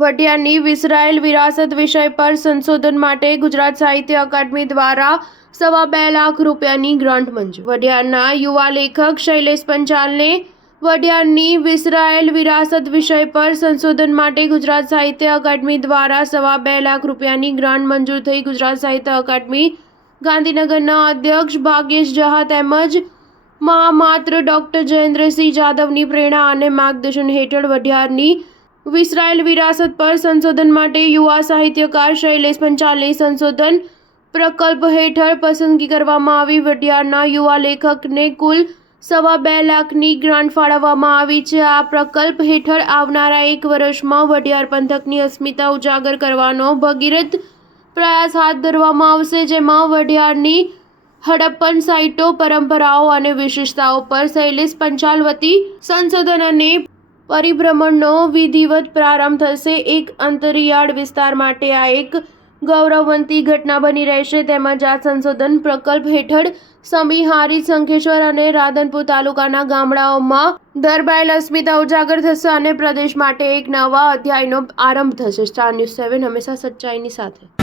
વઢિયારની વિસરાયેલ વિરાસત વિષય પર સંશોધન માટે ગુજરાત સાહિત્ય અકાદમી દ્વારા ₹2.5 લાખ રૂપિયાની ગ્રાન્ટ મંજૂર। વઢિયારના યુવા લેખક શૈલેષ પંચાલને વઢિયારની વિસરાયેલ વિરાસત વિષય પર સંશોધન માટે ગુજરાત સાહિત્ય અકાદમી દ્વારા ₹2.5 લાખ રૂપિયાની ગ્રાન્ટ મંજૂર થઈ। ગુજરાત સાહિત્ય અકાદમી ગાંધીનગરના અધ્યક્ષ ભાગ્યેશ જહા તેમજ મહામાત્ર ડોક્ટર જયેન્દ્રસિંહ જાદવની પ્રેરણા અને માર્ગદર્શન હેઠળ વઢિયારની વિસરાયેલ વિરાસત પર સંશોધન માટે યુવા સાહિત્યકાર શૈલેષ પંચાલની સંશોધન પ્રકલ્પ હેઠળ પસંદગી કરવામાં આવી। વઢિયારના યુવા લેખકને કુલ ₹2.5 લાખની ગ્રાન્ટ ફાળવવામાં આવી છે। આ પ્રકલ્પ હેઠળ આવનારા 1 વર્ષમાં વઢિયાર પંથકની અસ્મિતા ઉજાગર કરવાનો ભગીરથ પ્રયાસ હાથ ધરવામાં આવશે, જેમાં વઢિયારની હડપ્પન સાઇટો, પરંપરાઓ અને વિશેષતાઓ પર શૈલેષ પંચાલ વતી સંશોધન અને પરિભ્રમણનો વિધિવત પ્રારંભ થશે। એક અંતરિયાળ વિસ્તાર માટે આ એક ગૌરવવંતી ઘટના બની રહેશે। તેમજ આ સંશોધન પ્રકલ્પ હેઠળ સમી, હારીજ, શંખેશ્વર અને રાધનપુર તાલુકાના ગામડાઓમાં દરબાયેલ અસ્મિતા ઉજાગર થશે અને પ્રદેશ માટે એક નવા અધ્યાયનો આરંભ થશે। સ્ટાર ન્યૂઝ 7 હંમેશા સચ્ચાઈની સાથે।